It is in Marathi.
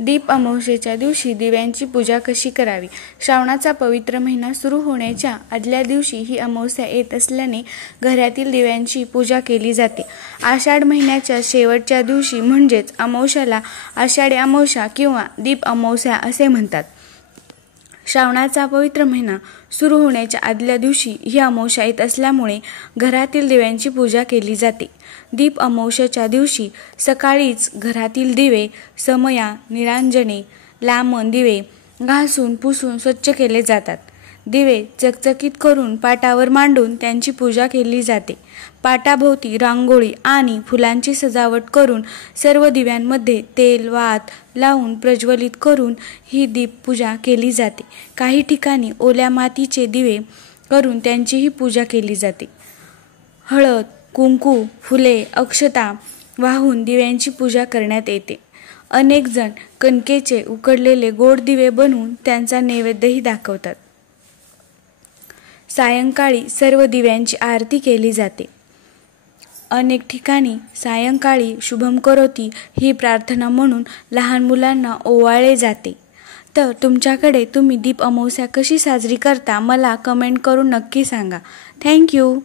दीप अमावस्येच्या दिवशी दिव्यांची पूजा कशी करावी? श्रावणाचा पवित्र महिना सुरू होण्याच्या आदल्या दिवशी ही अमावस्या येत असल्याने घरातील दिव्यांची पूजा केली जाते. आषाढ महिन्याच्या शेवटच्या दिवशी म्हणजेच अमावस्याला आषाढी अमावस्या किंवा दीप अमावस्या असे म्हणतात. श्रावणाचा पवित्र महिना सुरू होण्याच्या आदल्या दिवशी ही अमावस्या येत असल्यामुळे घरातील दिव्यांची पूजा केली जाते. दीप अमावस्येच्या दिवशी सकाळीच घरातील दिवे, समया, निरांजने, लांबण दिवे घासून पुसून स्वच्छ केले जातात. दिवे चकचकीत करून पाटावर मांडून त्यांची पूजा केली जाते. पाटाभोवती रांगोळी आणि फुलांची सजावट करून सर्व दिव्यांमध्ये तेल वात लावून प्रज्वलित करून ही दीपपूजा केली जाते. काही ठिकाणी ओल्या मातीचे दिवे करून त्यांचीही पूजा केली जाते. हळद, कुंकू, फुले, अक्षता वाहून दिव्यांची पूजा करण्यात येते. अनेक जण कणकेचे उकडलेले गोड दिवे बनवून त्यांचा नैवेद्यही दाखवतात. सायंकाळी सर्व दिव्यांची आरती केली जाते. अनेक ठिकाणी सायंकाळी शुभम करोती ही प्रार्थना म्हणून लहान मुलांना ओवाळले जाते. तर तुमच्याकडे तुम्ही दीप अमावस्या कशी साजरी करता मला कमेंट करून नक्की सांगा. थँक्यू.